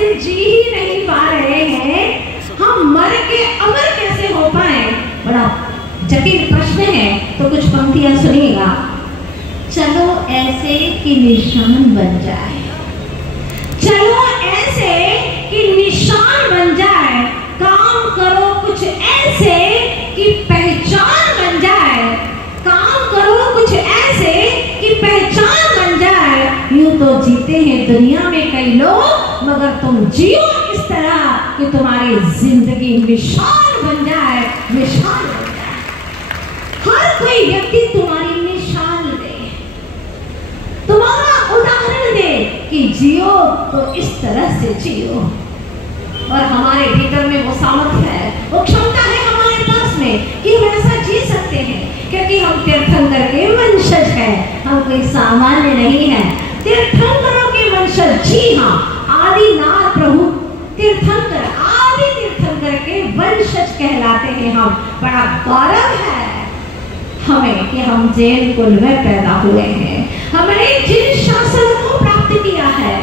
से जी ही नहीं पा रहे हैं, हम मर के अमर कैसे हो पाए? बड़ा जटिल प्रश्न है। तो कुछ पंक्तियां सुनिएगा। चलो ऐसे कि निशान बन जाए, चलो ऐसे कि निशान बन जाए, काम करो कुछ ऐसे कि पहचान बन जाए, काम करो कुछ ऐसे कि पहचान बन जाए। यूं तो जीते हैं दुनिया में कई लोग, मगर तुम जियो इस तरह कि तुम्हारी जिंदगी मिसाल बन जाए, मिसाल बन जाए। हर कोई व्यक्ति तुम्हारी मिसाल दे, तुम्हारा उदाहरण दे कि जियो तो इस तरह से जियो। और हमारे भीतर में वो सामर्थ्य है, वो क्षमता है हमारे पास में कि हम ऐसा जी सकते हैं, क्योंकि हम तीर्थंकर के वंशज हैं, हम कोई सामान्य नहीं है। तीर्थंकरों के वंशज, जी हाँ, आदिनाथ प्रभु तीर्थंकर, आदि तीर्थंकर के वंशज कहलाते हैं हम। बड़ा गौरव है हमें कि हम जैन कुल में पैदा हुए हैं। हमने जिन शासन को प्राप्त किया है,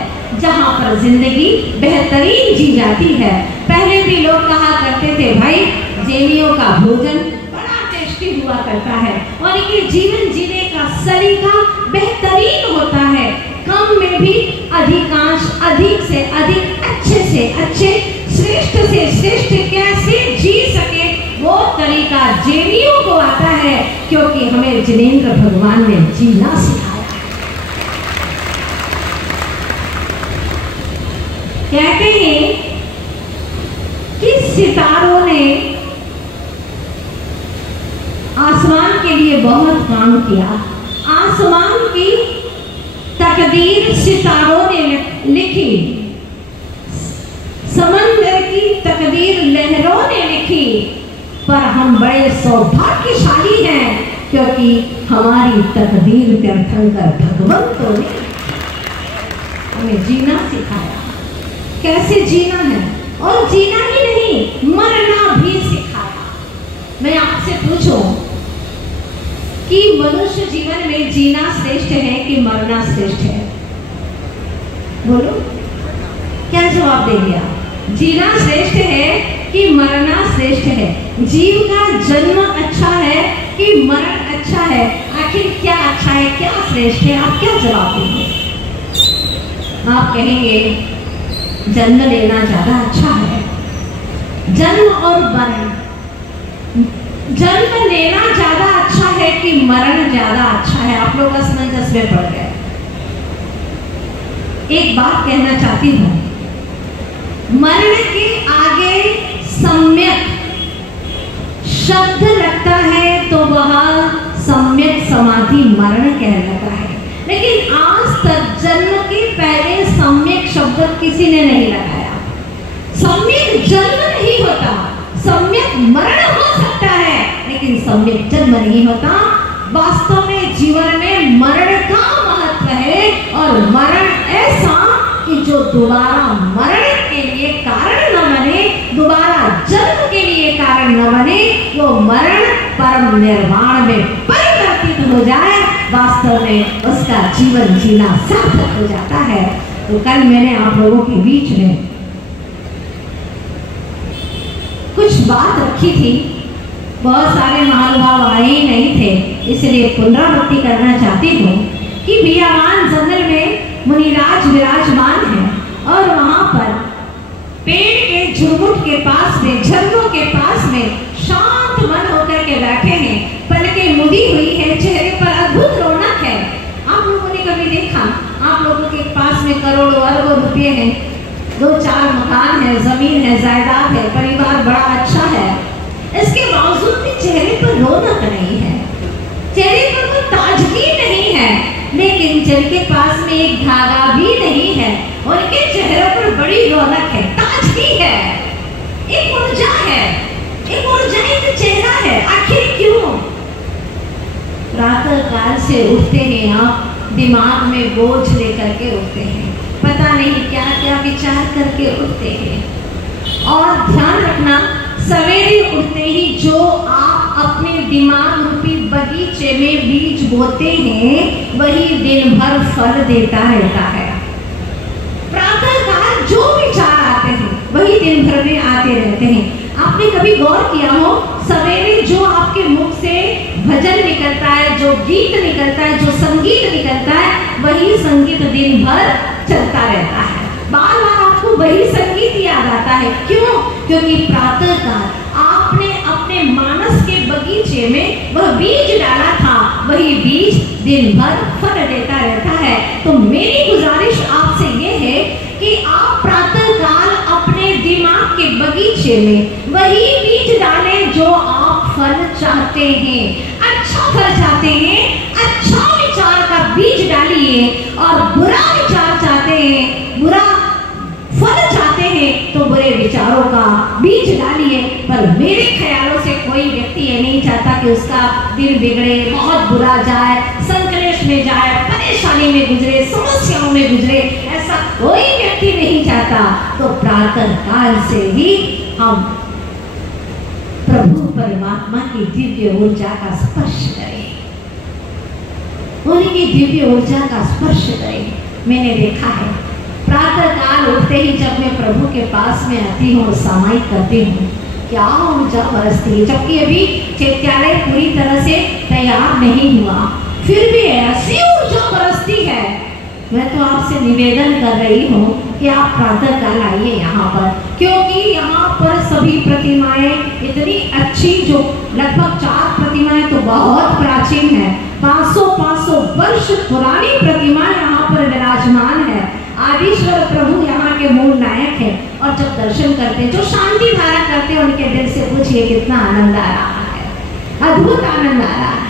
जहाँ पर जिंदगी बेहतरीन जी जाती है। पहले भी लोग कहा करते थे, भाई जैनियों का भोजन बड़ा टेस्टी हुआ करता है और इनके जीवन जीने का सलीका बेहतरीन होता है। कम में भी अधिकांश, अधिक से अधिक, अच्छे से अच्छे, श्रेष्ठ से श्रेष्ठ कैसे जी सके वो तरीका जैनियों को आता है, क्योंकि हमें जिनेंद्र भगवान ने जीना सिखाया। कहते हैं कि सितारों ने आसमान के लिए बहुत काम किया। आसमान की तकदीर सितारों ने लिखी, समंदर की तकदीर लहरों ने लिखी, पर हम बड़े सौभाग्यशाली हैं क्योंकि हमारी तकदीर तीर्थंकर भगवंतों ने हमें जीना सिखाया। कैसे जीना है, और जीना ही नहीं, मरना भी सिखाया। मैं आपसे पूछूं कि मनुष्य जीवन में जीना श्रेष्ठ है कि मरना श्रेष्ठ है? बोलो, क्या जवाब देंगे आप? जीना श्रेष्ठ है कि मरना श्रेष्ठ है? जीव का जन्म अच्छा है कि मरण अच्छा है? आखिर क्या अच्छा है, क्या श्रेष्ठ है? आप क्या जवाब देंगे? आप कहेंगे जन्म लेना ज्यादा अच्छा है। जन्म और मरण, जन्म लेना ज्यादा अच्छा है कि मरण ज्यादा अच्छा है? आप लोग असमंजस में पड़ गए। एक बात कहना चाहती हूं, मरण के आगे सम्यक शब्द लगता है तो वह सम्यक समाधि मरण कहलाता है। लेकिन आज तक जन्म के पहले सम्यक शब्द किसी ने नहीं लगाया। सम्यक जन्म नहीं होता, सम्यक मरण हो सकता है, लेकिन सम्यक जन्म नहीं होता। वास्तव में जीवन में मरण का महत्व है, और मरण ऐसा कि जो दोबारा मरण के लिए कारण न बने, दोबारा जन्म के लिए कारण न बने, वो मरण परम निर्वाण में परिवर्तित हो जाए, वास्तव में उसका जीवन जीना सार्थक हो जाता है। तो कल मैंने आप लोगों के बीच में कुछ बात रखी थी, बहुत सारे महानुभाव आए ही नहीं थे, इसलिए पुनरावृत्ति करना चाहती हूँ कि बियावान जंगल में मुनिराज विराजमान है, और वहां पर पेड़ के झुरमुट के पास में, झरनों के पास में शांत मन होकर के बैठे हैं। पलकें मुड़ी हुई है, चेहरे पर अद्भुत रौनक है। आप लोगों ने कभी देखा, आप लोगों के पास में करोड़ों अरबों रुपये हैं, 2-4 मकान है, जमीन है, जायदाद है, परिवार बड़ा अच्छा है, इसके बावजूद भी चेहरे पर रौनक नहीं है, चेहरे पर कोई ताजगी नहीं है। लेकिन जिनके पास में एक धागा भी नहीं है, उनके चेहरों पर बड़ी रौनक है, ताजगी है, एक ऊर्जा है, एक ऊर्जाहित चेहरा है। आखिर क्यों? प्रातः काल से उठते हैं आप, दिमाग में बोझ लेकर के उठते हैं, पता नहीं क्या क्या विचार करके उठते हैं। और ध्यान रखना, सवेरे उठते ही जो आप अपने दिमाग रूपी बगीचे में बीज बोते हैं, वही दिन भर फल देता रहता है। प्रातः काल जो विचार कभी गौर किया हो, सवेरे जो आपके मुख से भजन निकलता है, जो गीत निकलता है, जो संगीत निकलता है, वही संगीत दिन भर चलता रहता है। बार बार आपको वही संगीत याद आता है। क्यों? क्योंकि प्रातः काल आपने अपने मानस के बगीचे में वह बीज डाला था, वही बीज दिन भर फल देता रहता है। तो मेरी गुजारिश आपसे ये है कि आप प्रातः काल अपने दिमाग के बगीचे में वही बीज डालें जो आप फल चाहते हैं। अच्छा फल चाहते हैं, अच्छा विचार का बीज डालिए, और बुरा विचार चाहते हैं, बुरा फल चाहते हैं, तो बुरे विचारों का बीज डालिए। पर मेरे ख्यालों से कोई व्यक्ति ये नहीं चाहता कि उसका दिन बिगड़े, बहुत बुरा जाए, संकलेश में जाए, परेशानी में गुजरे, समस्याओं में गुजरे, ऐसा कोई व्यक्ति नहीं चाहता। तो प्रातः काल से ही हम प्रभु परमात्मा की दिव्य ऊर्जा का स्पर्श करें, उन्हीं की दिव्य ऊर्जा का स्पर्श करें। मैंने देखा है प्रातः काल उठते ही जब मैं प्रभु के पास में आती हूँ, सामायिक करती हूँ, क्या ऊर्जा बरसती है। जबकि अभी चैत्यालय पूरी तरह से तैयार नहीं हुआ, फिर भी ऐसी ऊर्जा बरसती है। मैं तो आपसे निवेदन कर रही हूँ कि आप प्रातः काल आइए यहाँ पर, क्योंकि यहाँ पर सभी प्रतिमाएं इतनी अच्छी, जो लगभग 4 प्रतिमाएं तो बहुत प्राचीन है, 500 वर्ष पुरानी प्रतिमा यहाँ पर विराजमान है। आदिश्वर प्रभु यहाँ के मूल नायक हैं। और जब दर्शन करते हैं, जो शांति धारा करते हैं, उनके दिल से पूछिए कितना आनंद आ रहा है, अद्भुत आनंद आ रहा है।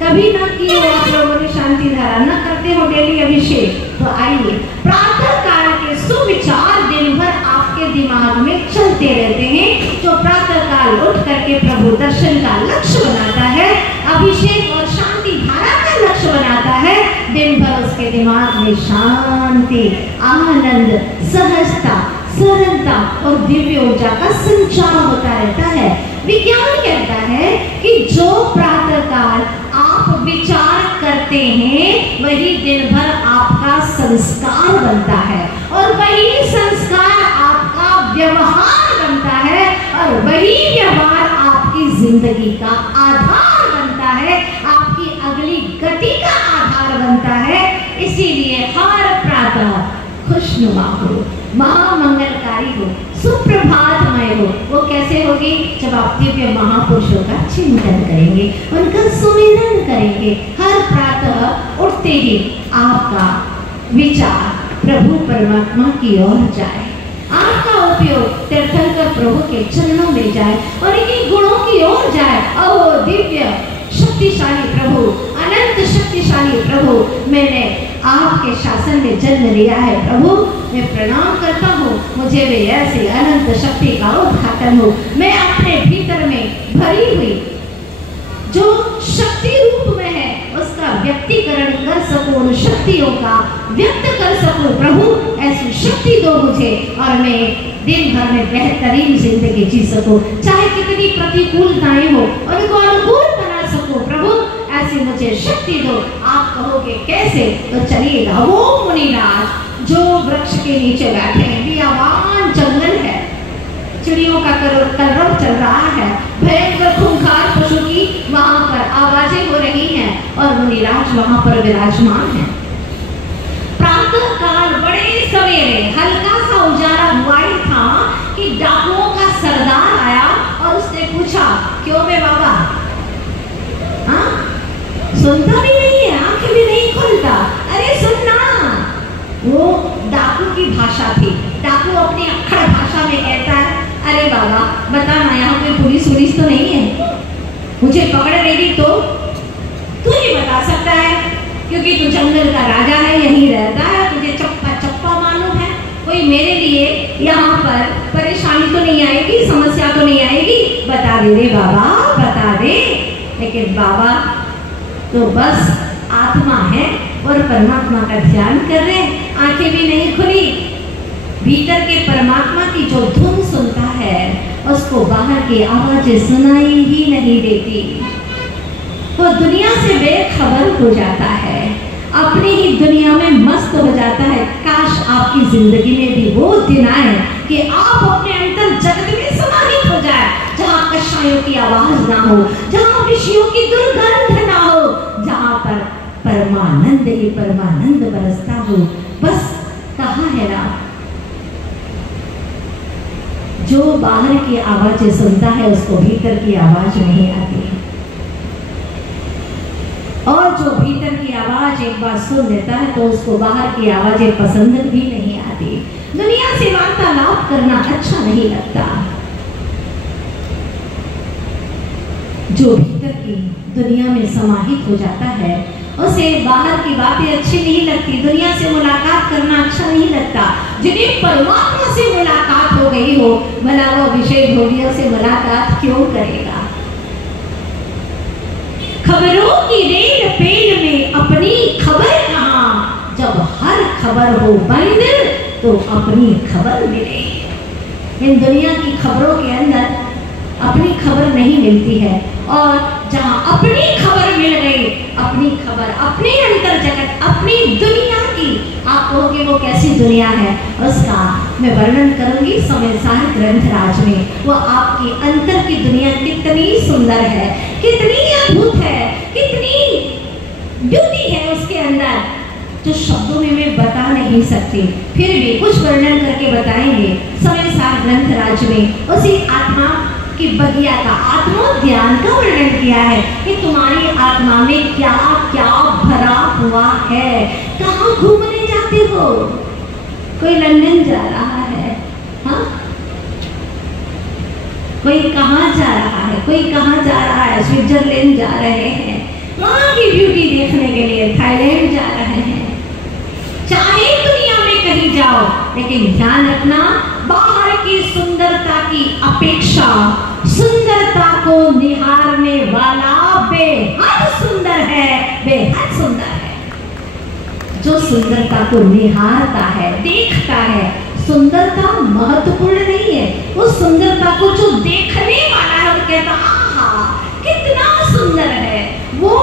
कभी ना किए आप लोगों ने शांति धारा, न करते हो डेली अभिषेक, तो आइए। प्रातः काल के सुविचार दिन भर आपके दिमाग में चलते रहते हैं, जो प्रातः काल उठ करके प्रभु दर्शन का लक्ष्य बनाता है, अभिषेक और शांति धारा का लक्ष्य बनाता है। दिन भर उसके दिमाग में शांति, आनंद, सहजता, सरलता और दिव्य ऊर्जा का संचार होता रहता है। विज्ञान कहता है कि जो प्रातः काल आप विचार करते हैं, वही दिन भर आपका संस्कार बनता है, और वही संस्कार आपका व्यवहार बनता है, और वही व्यवहार आपकी जिंदगी का आधार बनता है, आपकी अगली गति का आधार बनता है। इसीलिए हर प्रातः खुशनुमा हो, महामंगलकारी हो, सुप्रभातमय हो। वो कैसे होगी? जब आप दिव्य महापुरुषों का चिंतन करेंगे, उनका सुमिरन करेंगे। हर प्रातः उठते ही आपका विचार प्रभु परमात्मा की ओर जाए, आपका उपयोग तीर्थंकर प्रभु के चरणों में जाए, और इन्हीं गुणों की ओर जाए। और वो दिव्य शक्तिशाली प्रभु, अनंत शक्तिशाली प्रभु, मैंने आपके शासन में जन्म लिया है प्रभु, मैं प्रणाम करता हूँ, मुझे भी ऐसी अनंत शक्ति का उद्घाटन हो। मैं अपने भीतर में भरी हुई जो शक्ति रूप में है, उसका व्यक्तिकरण कर सकूं, उन शक्तियों का व्यक्त कर सकूं। प्रभु ऐसी शक्ति दो मुझे, और मैं दिन भर में बेहतरीन जिंदगी जी सकूं, चाहे कितनी प्रतिकूलताएं हो, उनको अनुकूल बना सकूं। प्रभु ऐसी मुझे शक्ति दो। आप कहोगे कैसे? तो चलिएगा, वो मुनिराज जो वृक्ष के नीचे बैठे हैं, बियावान जंगल है, चिड़ियों का कलरव चल रहा है, भयंकर खूंखार पशु की वहां पर आवाजें हो रही हैं, और मुनिराज वहां पर विराजमान है। प्रातः काल बड़े सवेरे हल्का सा उजाला हुआ ही था कि डाकुओं का सरदार आया, और उसने पूछा, क्यों बे बाबा? हाँ, सुनता भी नहीं है, आंखें भी नहीं खोलता। अरे सुनना। वो डाकू की भाषा थी। डाकू अपनी अक्खड़ भाषा में कहता है, अरे बाबा बताना, यहाँ कोई पुलिस वुलिस तो नहीं है? मुझे पकड़ लेगी तो तू ही बता सकता है, क्योंकि तू जंगल का राजा है, यहीं रहता है, तुझे चप्पा चप्पा मालूम है। कोई मेरे लिए यहाँ पर परेशानी तो नहीं आएगी, समस्या तो नहीं आएगी? बता दे रे बाबा, बता दे। लेकिन बाबा तो बस आत्मा है और परमात्मा का ध्यान कर रहे, आंखें भी नहीं खुली। भीतर के परमात्मा की जो धुन सुनता है, उसको बाहर की आवाजें सुनाई ही नहीं देती। वो दुनिया से बेखबर हो जाता है, अपनी ही दुनिया में मस्त हो जाता है। काश आपकी जिंदगी में भी वो दिन आए कि आप अपने अंतर जगत में समाहित हो जाए, जहाँ तमाशाइयों की आवाज ना हो, जहां विषयों की दुर्गंध ना हो, जहां पर परमानंद ही परमानंद बरसता हो। बस कहाँ है राम? जो बाहर की आवाजें सुनता है उसको भीतर की आवाज नहीं आती, और जो भीतर की आवाज एक बार सुन लेता है तो उसको बाहर की आवाजें पसंद भी नहीं आती। दुनिया से वार्तालाप करना अच्छा नहीं लगता। जो भीतर की दुनिया में समाहित हो जाता है उसे बाहर की बातें अच्छी नहीं लगती, दुनिया से मुलाकात करना अच्छा नहीं लगता। जिन्हें परमात्मा से मुलाकात हो गई हो, भला वो विषय भोगियों से मुलाकात क्यों करेगा? खबरों की रेल पेल में अपनी खबर कहाँ, जब हर खबर हो बंद तो अपनी खबर मिले। इन दुनिया की खबरों के अंदर अपनी खबर नहीं मिलती है, और जहां अपनी खबर मिल गई, अपनी खबर, अपनी अंतर जगत, अपनी दुनिया की, आप कहोगे वो कैसी दुनिया है, उसका मैं वर्णन करूंगी समयसार ग्रंथराज में। वो आपकी अंतर की दुनिया कितनी सुंदर है, कितनी अद्भुत है, कितनी ब्यूटी है उसके अंदर, जो शब्दों में मैं बता नहीं सकती, फिर भी कुछ वर्णन करके बताएंगे। समयसार ग्रंथराज में उसी आत्मा की बगिया का, आत्मोद्यान का वर्णन किया है कि तुम्हारी आत्मा में क्या क्या भरा हुआ है। कहाँ घूमने जाते हो? कोई लंदन जा रहा है, हाँ? कोई कहाँ जा रहा है, कोई कहाँ जा रहा है, स्विट्जरलैंड जा रहे हैं, वहां की ब्यूटी देखने के लिए थाईलैंड जा रहे हैं। चाहे दुनिया में कहीं जाओ, लेकिन ध्यान रखना, बाहर की सुंदरता की अपेक्षा सुंदरता को निहारने वाला बेहद सुंदर है, बेहद सुंदर है। जो सुंदरता को निहारता है, देखता है, सुंदरता महत्वपूर्ण नहीं है, उस सुंदरता को जो देखने वाला है वो कहता आहा कितना सुंदर है, वो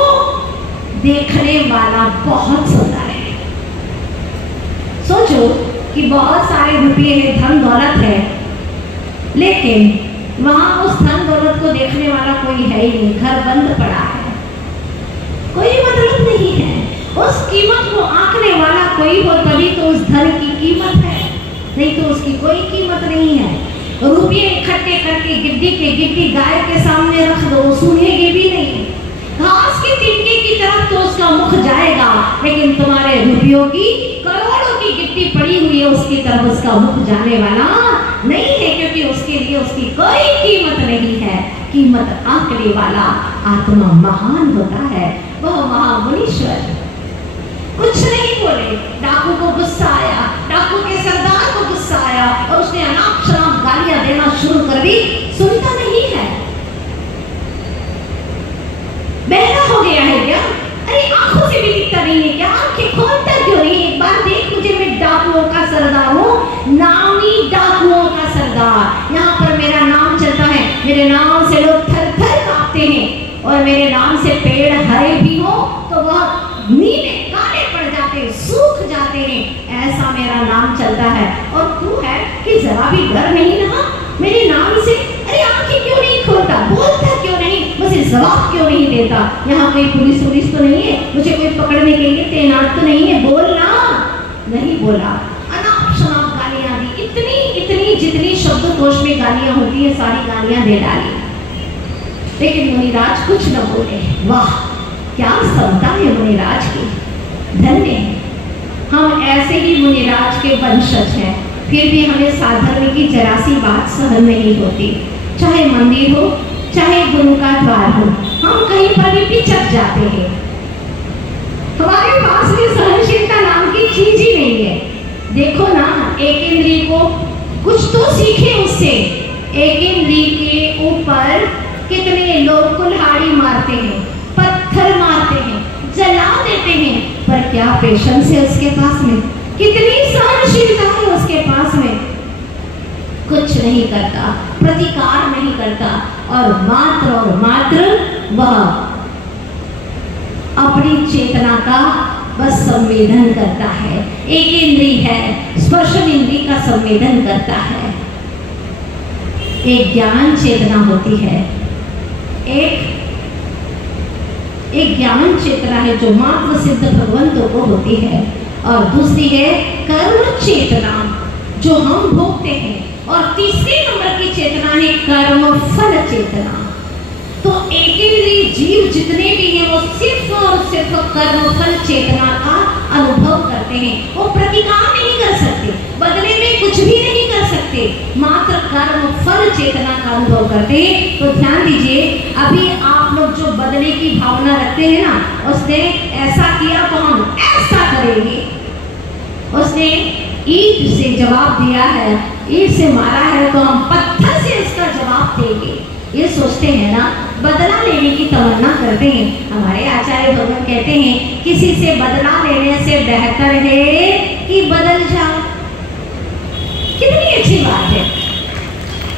देखने वाला बहुत सुंदर है। सोचो कि बहुत सारे रुपये हैं, धन दौलत है, लेकिन वहां उस धन दौलत को देखने वाला कोई है ही नहीं, घर बंद पड़ा है, कोई मतलब नहीं है। उस कीमत को आंकने वाला कोई हो तभी तो उस धन की कीमत है, नहीं तो उसकी कोई कीमत नहीं है। रुपये इकट्ठे करके गिद्दी के गिद्दी गाय के सामने रख दो, सुनेगी भी नहीं। घास के तिनके की तरफ तो उसका मुख जाएगा, लेकिन तुम्हारे रुपयों की, करोड़ों की गिट्टी पड़ी हुई है, उसकी तरफ उसका मुख जाने वाला नहीं है, क्योंकि उसके लिए उसकी कोई कीमत नहीं है। कीमत आंकने वाला आत्मा महान होता है, वह महामुनीश्वर। कुछ नहीं बोले, डाकू को गुस्सा आया, डाकू के सरदार को गुस्सा आया और उसने अनाप शनाप गालियां देना शुरू कर दी, सुनता नहीं है। बहरा हो गया है क्या? अरे आंखों से भी दिखता नहीं है क्या? आंखें खोलता क्यों नहीं? एक बार देख मुझे, मैं डाकुओं का सरदार हूँ, नामी डाकुओं का सरदार। यहाँ पर मेरा नाम चलता है, मेरे नाम से लोग थर थर कांपते हैं, और मेरे नाम से पेड़ हरे भी हो तो वह नीले काले पड़ जाते, सूख जाते हैं, ऐसा मेरा नाम चलता है। और तू है कि जरा भी डर नहीं रहा मेरे नाम से? अरे आंखें क्यों नहीं खोलता, बोलता क्यों नहीं, मुझे जवाब क्यों नहीं देता? यहाँ कोई पुलिस तो नहीं है, मुझे कोई पकड़ने के लिए तैनात तो नहीं है, बोलना। नहीं बोला, अनाप शनाप गालियां दी, इतनी इतनी जितनी शब्दकोश में गालियां होती है सारी गालियां दे डाली, लेकिन मुनिराज कुछ न बोले। वाह क्या क्षमता है मुनिराज की, धन्य है। हम ऐसे ही मुनिराज के वंशज हैं, फिर भी हमें साधर्म की जरा सी बात सहन नहीं होती। चाहे मंदिर हो, चाहे गुरु का द्वार हो, हम कहीं पर भी पिचक जाते हैं। हमारे पास में सहनशीलता नाम की चीज ही नहीं है। देखो ना, एक इंद्रिय को कुछ तो सीखे उससे। एक इंद्रिय के ऊपर कितने लोग कुल्हाड़ी मारते हैं, पत्थर मारते हैं, जला देते हैं, पर क्या पेशेंस है उसके पास में? कितनी सहनशीलता है उसके पास में? कुछ नहीं करता, प्रतिकार नहीं करता, और मात्र वह अपनी चेतना का बस संवेदन करता है। एक इंद्रिय है, स्पर्शन इंद्रिय का संवेदन करता है। एक ज्ञान चेतना होती है, एक ज्ञान चेतना है जो मात्र सिद्ध भगवंतों को होती है, और दूसरी है कर्म चेतना जो हम भोगते हैं, और तीसरे नंबर की चेतना है कर्म फल चेतना। तो एकेंद्रीय जीव जितने भी हैं वो सिर्फ और सिर्फ कर्म फल चेतना का अनुभव करते हैं। वो प्रतिकार नहीं कर सकते, बदले में कुछ भी नहीं कर सकते, मात्र कर्म फल चेतना का अनुभव करते हैं। तो ध्यान दीजिए, अभी आप लोग जो बदले की भावना रखते हैं ना, उसने ऐसा किया तो हम ऐसा करेंगे, उसने ईंट से जवाब दिया है, ईंट से मारा है तो हम पत्थर से इसका जवाब देंगे, ये सोचते हैं ना, बदला लेने की तमन्ना करते हैं। हमारे आचार्य भगवान कहते हैं किसी से बदला लेने से बेहतर है कि बदल जाओ। कितनी अच्छी बात है,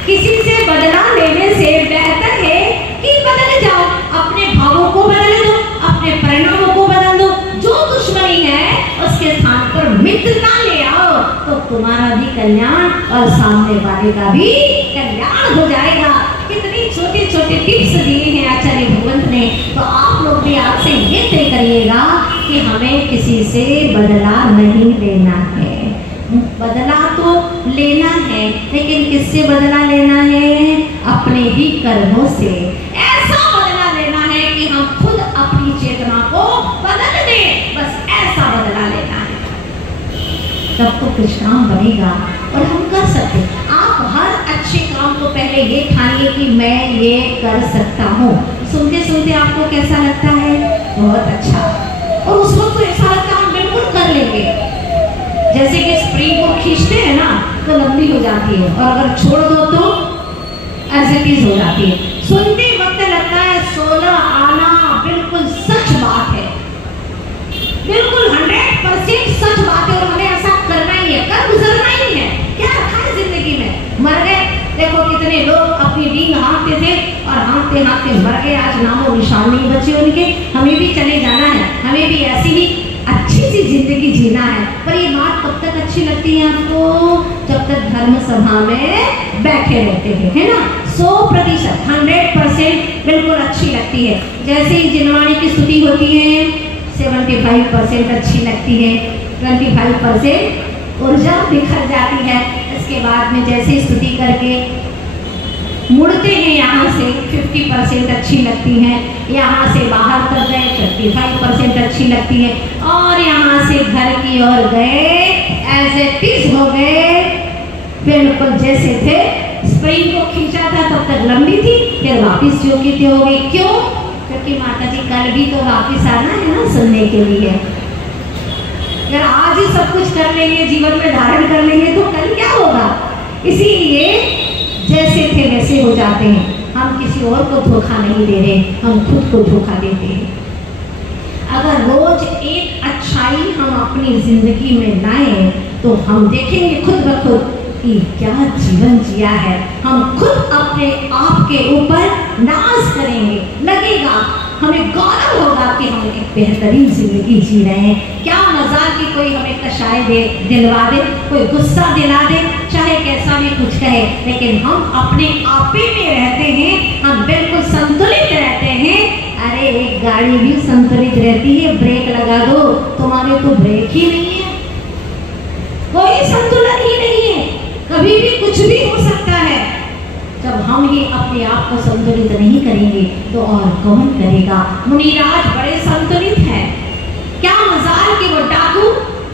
किसी से बदला लेने से बेहतर है कि बदल जाओ। अपने भावों को बदल दो, अपने परिणामों को बदल दो, जो दुश्मनी है उसके स्थान पर मित्रता ले आओ, तो तुम्हारा भी कल्याण और सामने वाले का भी कल्याण हो जाएगा। कितनी छोटे छोटे टिप्स दिए हैं आचार्य भगवंत ने। तो आप लोग भी आपसे ये तय करिएगा कि हमें किसी से बदला नहीं लेना है। बदला तो लेना है, लेकिन किससे बदला लेना है? अपने ही कर्मों से। ऐसा बदला लेना है कि हम खुद अपनी चेतना को बदल दें, बस ऐसा बदला लेना है, तब तो कुछ काम बनेगा और हम कर सकते। आप हर अच्छे काम को पहले ये ठानिए कि मैं ये कर सकता हूँ। सुनते सुनते आपको कैसा लगता है? बहुत अच्छा। और उस वक्त तो ऐसा लगता है हम बिल्कुल कर लेंगे। जैसे कि स्प्रिंग को खींचते हैं ना तो लंबी हो जाती है, और अगर छोड़ दो तो ऐसे चीज हो जाती है। सुनते वक्त लगता है 16 आना बिल्कुल सच बात है, बिल्कुल 100% सच बात है, और हमें ऐसा करना ही है, कर गुजरना ही है। क्या रखा है जिंदगी में? मर गए। देखो कितने लोग अपनी नींद हाँकते थे और हाँकते हाँकते मर गए, आज नामो निशान नहीं बचे उनके। हमें भी चले जाना है, हमें भी ऐसी ही अच्छी सी जिंदगी जीना है। पर ये बात कब तक अच्छी लगती है आपको? जब तक धर्म सभा में बैठे रहते हैं, है ना। 100% 100% बिल्कुल अच्छी लगती है। जैसे ही जिनवाणी की स्तुति होती है 75% अच्छी लगती है, 25% ऊर्जा बिखर जाती है। इसके बाद में जैसे स्तुति करके मुड़ते हैं यहाँ से 50% अच्छी लगती है, यहाँ से बाहर तक गए 55% अच्छी लगती है, और यहाँ से घर की ओर गए एज इट इज हो गए बिल्कुल जैसे थे। स्प्रिंग को खींचा था तब तक लंबी थी, फिर वापिस जो की हो गई। क्यों? क्योंकि माता जी कल भी तो वापिस आना है ना सुनने के लिए। अगर आज ही सब कुछ कर लेंगे, जीवन में धारण कर लेंगे, तो कल क्या होगा? इसीलिए जैसे थे वैसे हो जाते हैं। हम किसी और को धोखा नहीं दे रहे, हम खुद को धोखा देते हैं। अगर रोज एक अच्छाई हम अपनी जिंदगी में लाएं तो हम देखेंगे खुद ब खुद कि क्या जीवन जिया है। हम खुद अपने आप के ऊपर नाज करेंगे, लगेगा हमें गौरव होगा कि हम एक बेहतरीन जिंदगी जी रहे हैं। क्या मजाल कि कोई हमें कशाय दिलवा दे, कोई गुस्सा दिला दे, चाहे कैसा भी कुछ कहे, लेकिन हम अपने आपे में रहते हैं, हम बिल्कुल संतुलित रहते हैं। अरे एक गाड़ी भी संतुलित रहती है, ब्रेक लगा दो, तुम्हारे तो ब्रेक ही नहीं है, कोई संतुलन ही नहीं है, कभी भी कुछ भी हो सकता है। जब हम ही अपने आप को संतुलित नहीं करेंगे तो और कौन करेगा? मुनिराज बड़े संतुलित हैं। क्या मजाल कि वो डाकू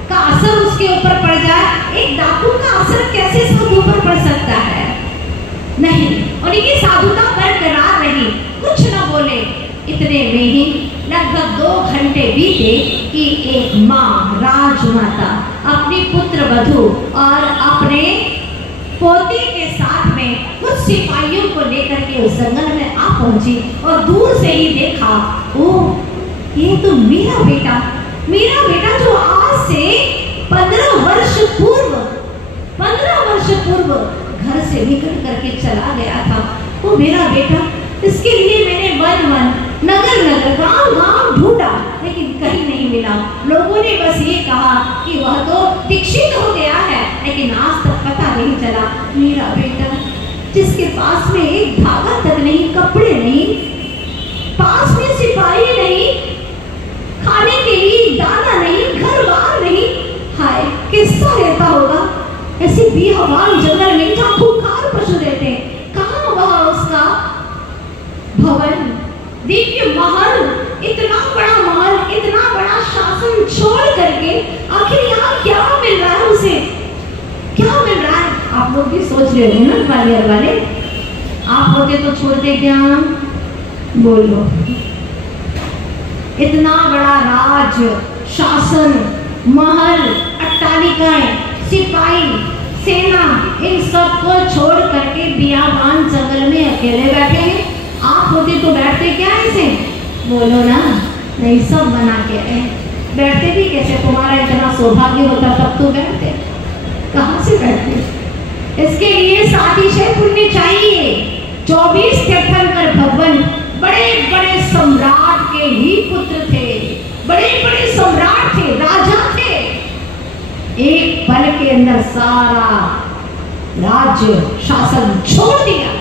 का असर उसके ऊपर पड़ जाए। एक डाकू का असर कैसे साधु पर पड़ सकता है? नहीं, उनकी साधुता बरकरार रही, कुछ न बोले। इतने में ही लगभग 2 घंटे बीते कि एक माँ राजमाता अपनी पुत्र वधू और अपने पोती के साथ में कुछ सिपाहियों को लेकर के उस जंगल में आ पहुंची, और दूर से ही देखा, ओह ये तो मेरा बेटा जो आज से 15 वर्ष पूर्व घर से निकल करके चला गया था, वो मेरा बेटा। इसके लिए मैंने वन नगर गांव ढूंढा, लेकिन कहीं नहीं मिला। लोगों ने बस ये कहा कि वह तो दीक्षित हो गया है, लेकिन आज तक पता नहीं चला। मेरा बेटा जिसके पास में एक धागा तक नहीं, कपड़े नहीं, पास में सिपाही नहीं, खाने के लिए दाना नहीं, घर बार नहीं। हाय, किसका रहता होगा ऐसी बेहवान जंगल में जहाँ खूंखार पशु रहते हैं। कहाँ वह उसका भवन, दिव्य महल, इतना बड़ा महल, इतना बड़ा शासन छोड़ करके आखिर यहाँ क्या मिल रहा है उसे, क्या मिल रहा है? आप लोग भी सोच रहे हो ना ग्वालियर वाले, आप होते तो छोड़ते क्या? बोलो। इतना बड़ा राज, शासन, महल, अट्टालिकाएं, सिपाही, सेना, इन सब को छोड़ करके बियाबान जंगल में अकेले बैठे हैं। आप होते तो बैठते क्या ऐसे? बोलो ना। नहीं, सब बना के आए। बैठते भी कैसे? तुम्हारा इतना सौभाग्य होता तब तो बैठते, कहाँ से बैठते? इसके लिए सातिशय पुण्य चाहिए। 24 तीर्थंकर भगवान बड़े बड़े सम्राट के ही पुत्र थे, बड़े बड़े सम्राट थे, राजा थे। एक पल के अंदर सारा राज्य शासन छोड़ दिया।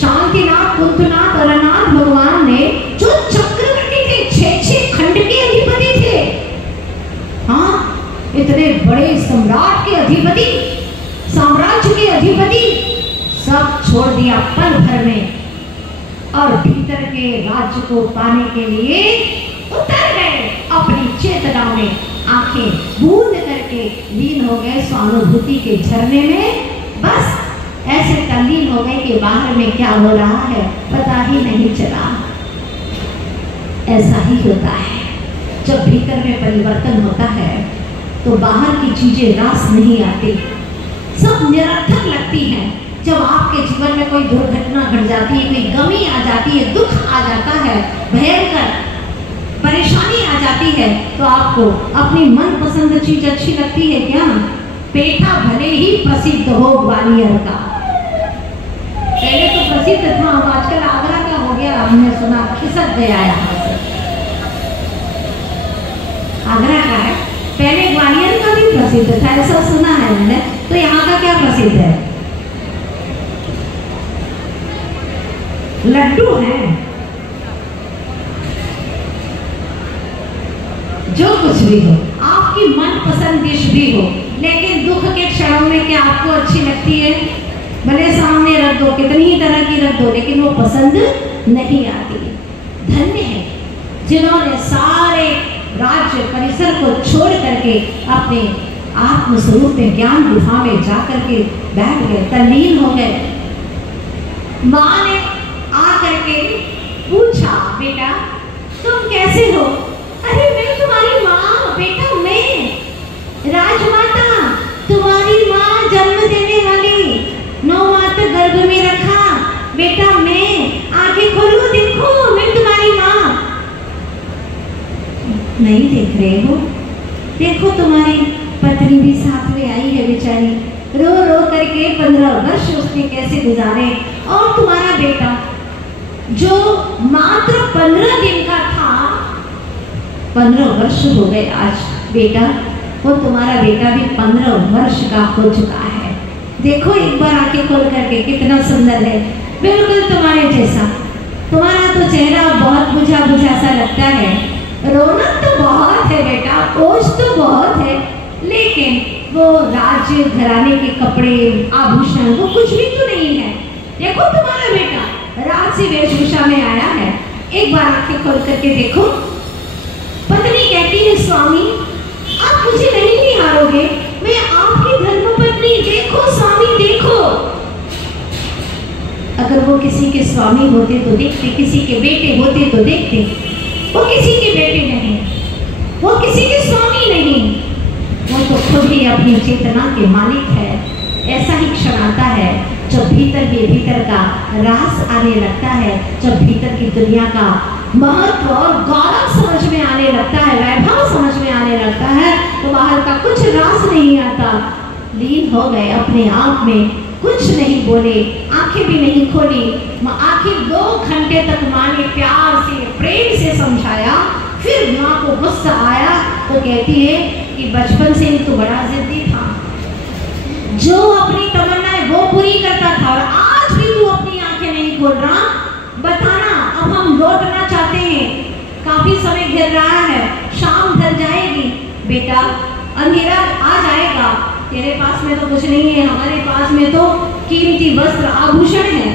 शांतिनाथ, कुंतनाथ, अरनाथ भगवान ने जो चक्रवर्ती थे, 6-6 खंड के अधिपति थे, हाँ, इतने बड़े सम्राट के अधिपति, साम्राज्य के अधिपति, सब छोड़ दिया पल भर में और भीतर के राज्य को पाने के लिए उतर गए अपनी चेतना में। आंखें बूंद करके लीन हो गए स्वानुभूति के झरने में। बस ऐसे तल्लीन हो गए कि बाहर में क्या हो रहा है पता ही नहीं चला। ऐसा ही होता है, जब भीतर में परिवर्तन होता है तो बाहर की चीजें रास नहीं आती, सब निरर्थक लगती हैं। जब आपके जीवन में कोई दुर्घटना घट जाती है, कोई गमी आ जाती है, दुख आ जाता है, भयंकर परेशानी आ जाती है, तो आपको अपनी मनपसंद चीज अच्छी लगती है क्या? पेठा भले ही प्रसिद्ध हो ग्वालियर का, पहले तो प्रसिद्ध था, अब आजकल आगरा का हो गया। हमने सुना खिसक गया यहाँ से, आगरा का है, पहले ग्वालियर का भी प्रसिद्ध था, ऐसा सुना है मैंने। तो यहाँ का क्या प्रसिद्ध है? लड्डू है, जो कुछ भी हो, आपकी मनपसंद डिश भी हो, लेकिन दुख के क्षणों में क्या आपको अच्छी लगती है? भले सामने रख दो, कितनी ही तरह की रख दो, लेकिन वो पसंद नहीं आती। धन्य है जिन्होंने सारे राज्य परिसर को छोड़ करके अपने आत्मस्वरूप में ज्ञान गुफा में जाकर के बैठ गए, तल्लीन हो गए। माँ ने आकर के पूछा, बेटा तुम कैसे हो? अरे मैं तुम्हारी माँ बेटा, मैं राजमाता, तुम्हारी माँ, जन्म देने वाली, 9 माह तक गर्भ में रखा बेटा मैं, आंखें खोलो देखो मैं तुम्हारी माँ। नहीं देख रहे हो? देखो तुम्हारी पत्नी भी साथ में आई है बेचारी, रो रो करके 15 वर्ष उसने कैसे गुजारे। और तुम्हारा बेटा जो मात्र 15 दिन का था, 15 वर्ष हो गए आज बेटा, वो तुम्हारा बेटा भी 15 वर्ष का हो चुका है। देखो एक बार आंखें खोल करके, कितना सुंदर है, बिल्कुल तुम्हारे जैसा। तुम्हारा तो चेहरा बहुत बुझा बुझा सा लगता है, रौनक तो बहुत है बेटा, ओज तो बहुत है, लेकिन वो राज्य घराने के कपड़े आभूषण वो कुछ भी तो नहीं है। देखो तुम्हारा बेटा रात से वेशभूषा में आया है, एक बार आंखें खोल करके देखो। पत्नी कहती है, स्वामी आप मुझे नहीं निहारोगे, मैं आपकी धर्मपत्नी, देखो स्वामी देखो। अगर वो किसी के स्वामी होते तो देखते, किसी के बेटे होते तो देखते। वो किसी के बेटे नहीं, वो किसी के स्वामी नहीं, वो तो खुद ही अपनी चेतना के मालिक है। ऐसा ही क्षण आता है जब भीतर के भीतर का रास आने लगता है, जब भीतर की दुनिया का महत्व और गौरव समझ में आने लगता है, वैभव समझ में आने लगता है, तो बाहर का कुछ रास नहीं आता। लीन हो गए अपने आप में, कुछ नहीं बोले, आंखें भी नहीं खोली। आखिर 2 घंटे तक माँ ने प्यार से प्रेम से समझाया, फिर माँ को गुस्सा आया तो कहती है कि बचपन से ही तो बड़ा जिद्दी था, जो अपनी तमन्नाएं वो पूरी करता था, और आज भी तू अपनी आंखें नहीं खोल रहा। बताना अब हम लौटना चाहते काफी समय घिर रहा है, शाम ढल जाएगी, बेटा अंधेरा आ जाएगा, तेरे पास में तो कुछ नहीं है, हमारे पास में तो कीमती वस्त्र आभूषण है,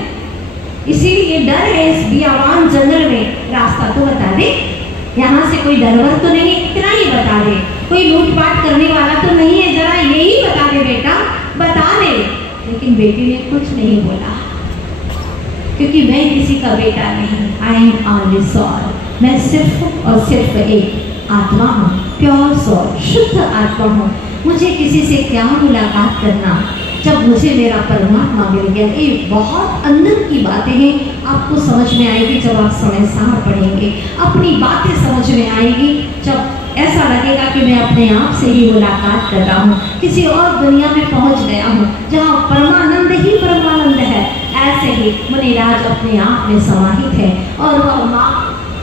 इसीलिए डर है इस बियावान जंगल में, रास्ता तो बता दे, यहाँ से कोई डरवर तो नहीं, इतना ही बता दे, कोई लूटपाट करने वाला तो नहीं है, जरा यही बता दे बेटा, बता दे। लेकिन बेटी ने कुछ नहीं बोला, क्योंकि मैं किसी का बेटा नहीं, आई एम ओनली सोल, मैं सिर्फ और सिर्फ एक आत्मा हूँ, प्योर सोल, शुद्ध आत्मा हूँ, मुझे किसी से क्या मुलाकात करना जब मुझे मेरा परमात्मा मिल गया। ये बहुत अंदर की बातें हैं, आपको समझ में आएगी जब आप समय सार पढ़ेंगे, अपनी बातें समझ में आएगी जब ऐसा लगेगा कि मैं अपने आप से ही मुलाकात कर रहा हूँ, किसी और दुनिया में पहुँच गया हूँ जहाँ परमानंद ही परमानंद है। ऐसे ही मुनिराज अपने आप में समाहित है और वह माँ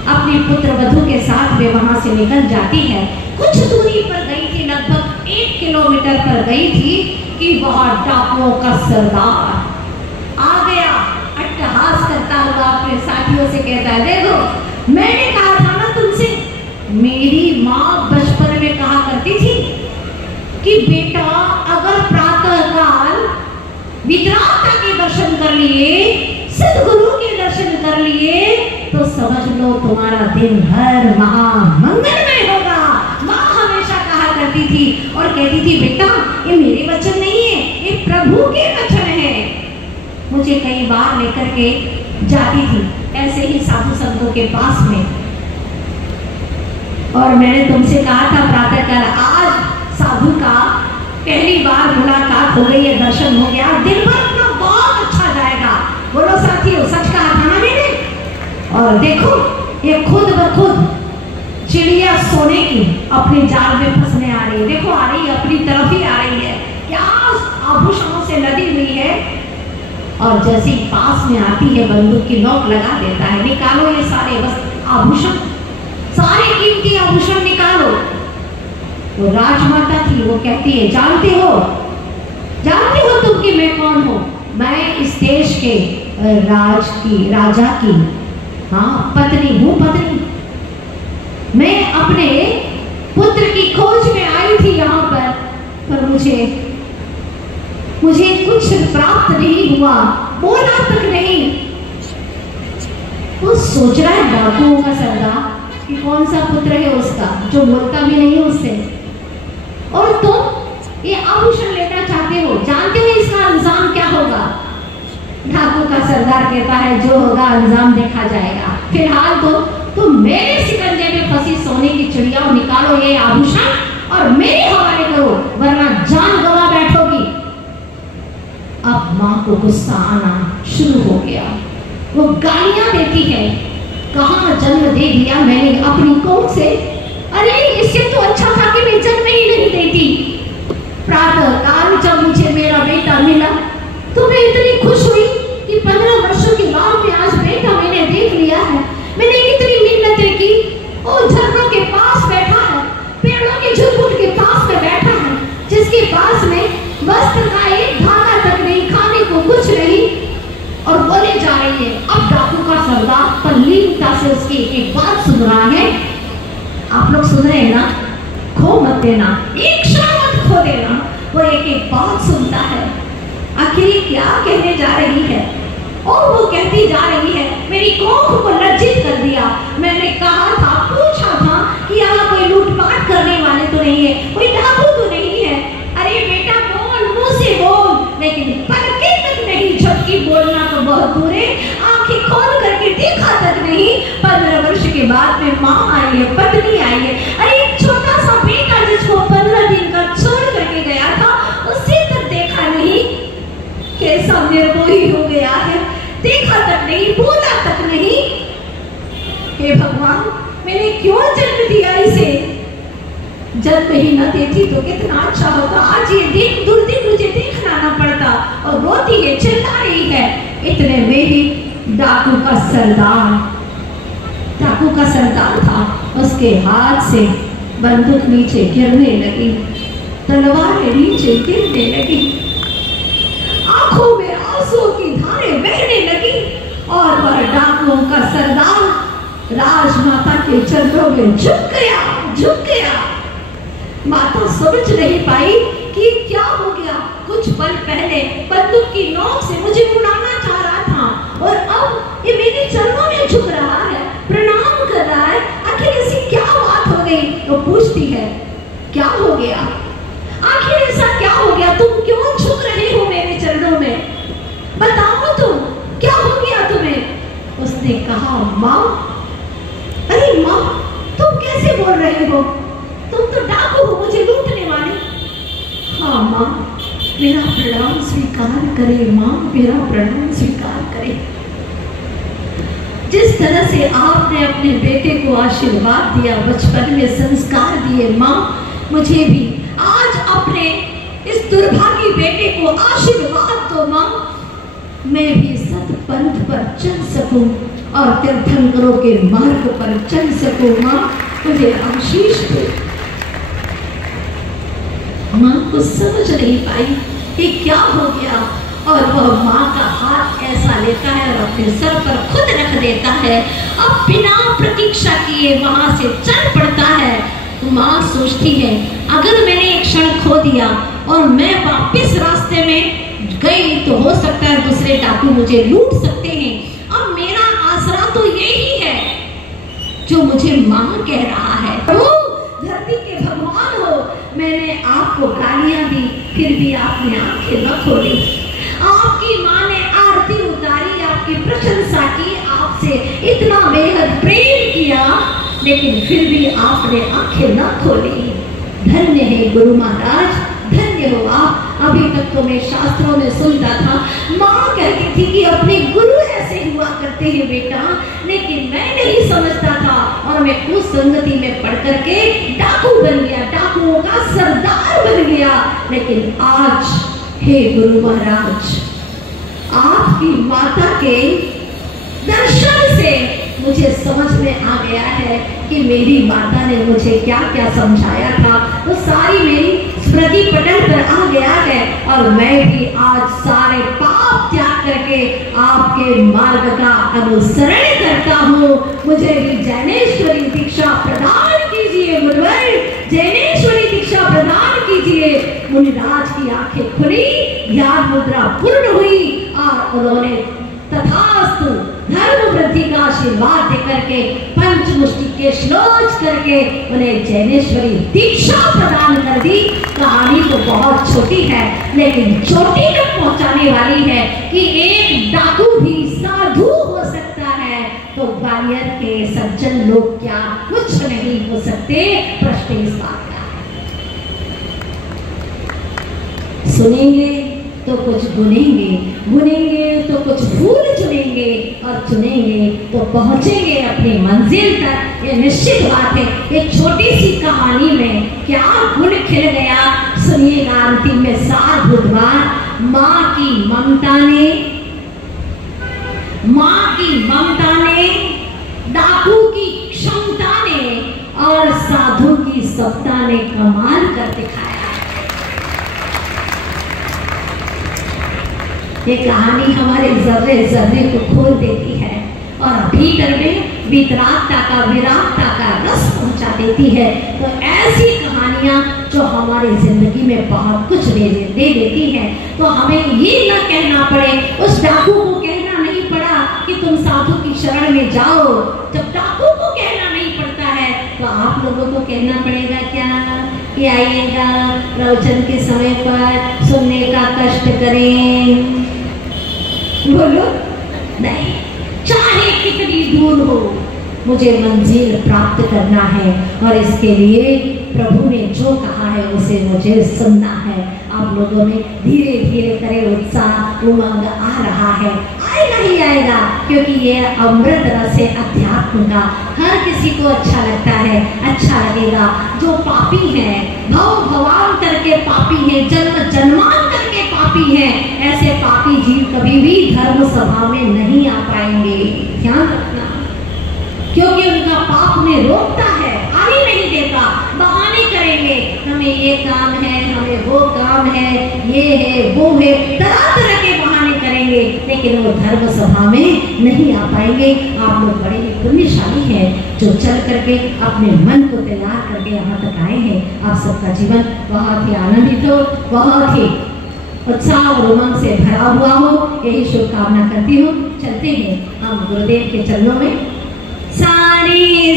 अपनी पुत्र वधू के साथ वे वहाँ से निकल जाती है। कुछ दूरी पर गई थी, लगभग 1 किलोमीटर पर गई थी कि वह डाकुओं का सरदार आ गया, अट्टहास करता हुआ अपने साथियों से कहता है, देखो मैंने कहा था ना तुमसे, मेरी माँ बचपन में कहा करती थी कि बेटा अगर प्रातःकाल विद्राता के दर्शन कर लिए, सदगुरु के दर्शन कर लिए, तो समझ लो तुम्हारा दिन भर महामंगलमय होगा। माँ हमेशा कहा करती थी और कहती थी, बेटा ये मेरे वचन नहीं है, ये प्रभु के वचन है। मुझे कई बार लेकर के जाती थी ऐसे ही साधु संतों के पास में, और मैंने तुमसे कहा था प्रातःकाल, आज साधु का पहली बार मुलाकात हो गई है, दर्शन हो गया, दिन भर अपना बहुत अच्छा जाएगा। बोलो साथियों, सच कहा था ना मैंने? और देखो ये खुद ब खुद चिड़िया सोने की अपने जाल में फंसने आ रही है, देखो आ रही है, अपनी तरफ ही आ रही है, क्या आभूषणों से लदी हुई है, और जैसे ही पास में आती है बंदूक की नोक लगा देता है, निकालो ये सारे आभूषण, सारे कीमती आभूषण निकालो। वो राजमाता थी, वो कहती है, जानते हो तुम कि मैं कौन हूँ? मैं इस देश के राजा की हाँ पत्नी हूँ, पत्नी। मैं अपने पुत्र की खोज में आई थी यहाँ पर मुझे कुछ प्राप्त नहीं हुआ, बोला तक नहीं। वो सोच रहा है डाकुओं का सरदार कि कौन सा पुत्र है उसका जो बोलता भी नहीं उससे, और तुम ये आभूषण लेना चाहते हो, जानते हो इसका अंजाम क्या होगा? डाकू का सरदार कहता है, जो होगा अंजाम देखा जाएगा, फिलहाल तो मेरे शिकंजे में फंसी सोने की चिड़िया, निकालो ये आभूषण और मेरे हवाले करो, वरना जान गंवा बैठोगी। अब माँ को गुस्सा आना शुरू हो गया, वो गालियां देती है, कहाँ जन्म दे दिया मैंने अपनी कोख से, अरे इससे तो अच्छा था कि मैं जन्म ही नहीं देती। प्रातः काल जब मुझे मेरा बेटा मिला तो मैं इतनी खुश हुई कि 15 वर्षों के बाद में आज बेटा मैंने देख लिया है। मैंने इतनी मिन्नतें की, वो झरनों के पास बैठा है, पेड़ों के झुरमुट के पास में बैठा है, जिसके पास में वस्त्र का एक धागा तक नहीं, खाने को कुछ नहीं, और बोले जा रही है। अब डाकू का सरदार तल्लीनता से उसकी एक बात सुन रहा है। आप लोग सुन रहे हैं ना? खो मत देना, एक क्षण मत खो देना। वो एक एक बात सुनता है, आखिर क्या कहने जा रही है, और वो कहती जा रही है, मेरी कोख को लज्जित कर दिया। मैंने कहा था, पूछा था कि यहाँ कोई लूटपाट करने वाले तो नहीं है, कोई डाकू तो नहीं है। अरे बेटा बोल, मुंह से बोल, लेकिन पलके तक नहीं झपकी, बोलना तो बहुत दूर है, आंखें खोल करके देखा तक नहीं। 15 वर्ष के बाद में माँ आई है, पत्नी आई है, अरे एक छोटा सा बेटा जिसको 15 दिन का छोड़ करके गया था, उसे तक देखा नहीं, कैसा निर्मोही हो गया है, देखा तक नहीं, बोला तक नहीं। हे भगवान, मैंने क्यों जन्म दिया इसे? जन्म ही न देती तो कितना अच्छा होता। आज ये दिन दुर्दिन मुझे देखना ना पड़ता। और रोती है, चिल्ला रही है। इतने में ही डाकू का सरदार था, उसके हाथ से बंदूक नीचे गिरने लगी, तलवारें नीचे गिरने लगी, आंखों में आंसू की धारें बहने लगी, और वह डाकुओं का सरदार राजमाता के चरणों में झुक गया। माता समझ नहीं पाई कि क्या हो गया। कुछ पल पहले बंदूक की नोक से मुझे उड़ाना चाह रहा था और अब ये मेरे चरणों में झुक रहा है, प्रणाम कर रहा है। आखिर ऐसी क्या बात हो गई? तो पूछती है, क्या हो गया? आखिर ऐसा क्या हो गया? तुम क्यों झुक रहे हो मेरे चरणों में? बताओ तुम, क्या हो गया तुम्हें? उसने कहा, माँ, अरे माँ, तुम कैसे बोल रहे हो? तुम तो डाकू हो, मुझे लूटने वाले। हाँ माँ, मेरा प्रणाम स्वीकार करे माँ, मेरा प्रणाम स्वीकार करे। जिस तरह से आपने अपने बेटे को आशीर्वाद दिया, बचपन में संस्कार दिए माँ, मुझे भी आज अपने इस दुर्भागी बेटे को आशीर्वाद दो माँ। मैं भी सतपंथ पर चल सकूं और तीर्थंकरों के मार्ग पर चल सकूं माँ, मुझे आशीष दो। माँ को समझ नहीं पाई कि क्या हो गया और वह माँ का हाथ ऐसा लेता है और अपने सर पर खुद रख देता है। अब बिना प्रतीक्षा किए वहां से चल पड़ता है। माँ सोचती है, अगर मैंने एक क्षण खो दिया और मैं वापस रास्ते में गई तो हो सकता है दूसरे डाकू मुझे लूट सकते हैं। अब मेरा आसरा तो यही है जो मुझे माँ कह रहा है। धरती के भगवान हो, मैंने आपको गालियां दी, फिर भी आपने आंखें न खोली। आपकी माँ ने आरती उतारी, आपकी प्रशंसा की, आपसे इतना बेहद प्रेम किया, लेकिन फिर भी आपने आंखें न खोली। धन्य है गुरु महाराज, धन्य हो आप। अभी तक तो मैं शास्त्रों में सुनता था, माँ कहती थी कि अपने गुरु ऐसे हुआ करते हैं बेटा, लेकिन मैं नहीं समझता था और मैं उस संगति में पढ़ करके डाकू बन गया, डाकुओं का सरदार बन गया। लेकिन आज हे गुरु महाराज, आपकी माता के दर्शन से मुझे समझ में आ गया है कि मेरी माता ने मुझे क्या क्या समझाया था, वो सारी मेरी स्मृति पटल पर आ गया है और मैं भी आज सारे पाप त्याग करके आपके मार्ग का अनुसरण करता हूँ। मुझे भी जैनेश्वरी दीक्षा प्रदान कीजिए गुरुवर, जैनेश्वरी दीक्षा प्रदान कीजिए। मुनिराज की आंखें खुली, ज्ञान मुद्रा पूर्ण हुई और उन्होंने तथास्तु धर्म वृद्धि का आशीर्वाद देकर के पंचमुष्टि के श्लोक करके उन्हें जैनेश्वरी दीक्षा प्रदान कर दी। कहानी तो बहुत छोटी है, लेकिन चोटी तक पहुंचाने वाली है कि एक डाकू भी साधु हो सकता है, तो ग्वालियर के सज्जन लोग क्या कुछ नहीं हो सकते? प्रश्न इस बात का है। सुनेंगे तो कुछ बुनेंगे, बुनेंगे तो कुछ फूल चुनेंगे और चुनेंगे तो पहुंचेंगे अपनी मंजिल तक। ये निश्चित बात है। एक छोटी सी कहानी में क्या गुण खिल गया, सुनिएगा अंतिम में सार बुधवार। माँ की ममता ने, डाकू की क्षमता ने और साधु की सत्ता ने कमाल कर दिखाया। ये कहानी हमारे जर्रे जर्रे को खोल देती है और भीतर में वितरागता का, विरागता का रस पहुंचा देती है। तो ऐसी कहानियां जो हमारी जिंदगी में बहुत कुछ दे देती है, तो हमें ये न कहना पड़े, उस डाकू को कहना नहीं पड़ा कि तुम साधु की शरण में जाओ। जब डाकू को कहना नहीं पड़ता है तो आप लोगों को कहना पड़ेगा क्या कि आइएगा प्रवचन के समय पर, सुनने का कष्ट करें। बोलो नहीं, चाहे कितनी दूर हो, मुझे मंजिल प्राप्त करना है और इसके लिए प्रभु ने जो कहा है उसे मुझे सुनना है। आप लोगों में धीरे धीरे करे उत्साह, उमंग आ रहा है, आएगा ही आएगा, क्योंकि ये अमृत रस है अध्यात्म का। हर किसी को अच्छा लगता है, अच्छा लगेगा। जो पापी है, भव भवांतर के पापी है, जन्म जन्मांतर के पापी है, ऐसे पापी जीव कभी भी धर्म सभा में नहीं आ पाएंगे। ध्यान रखना, क्योंकि उनका पाप में रोकता है, आ ही नहीं देता। बहाने करेंगे, हमें ये काम है, हमें वो काम है, ये है वो है, तरह तरह के बहाने करेंगे। करेंगे, लेकिन वो धर्म सभा में नहीं आ पाएंगे। आप लोग बड़े ही पुण्यशाली हैं जो चल करके अपने मन को तैयार करके यहाँ तक आए हैं। आप सबका जीवन बहुत ही आनंदित हो, बहुत ही उत्साह और उमंग से भरा हुआ हो, यही शुभकामना करती हूँ। चलते हैं हम गुरुदेव के चरणों में। सारी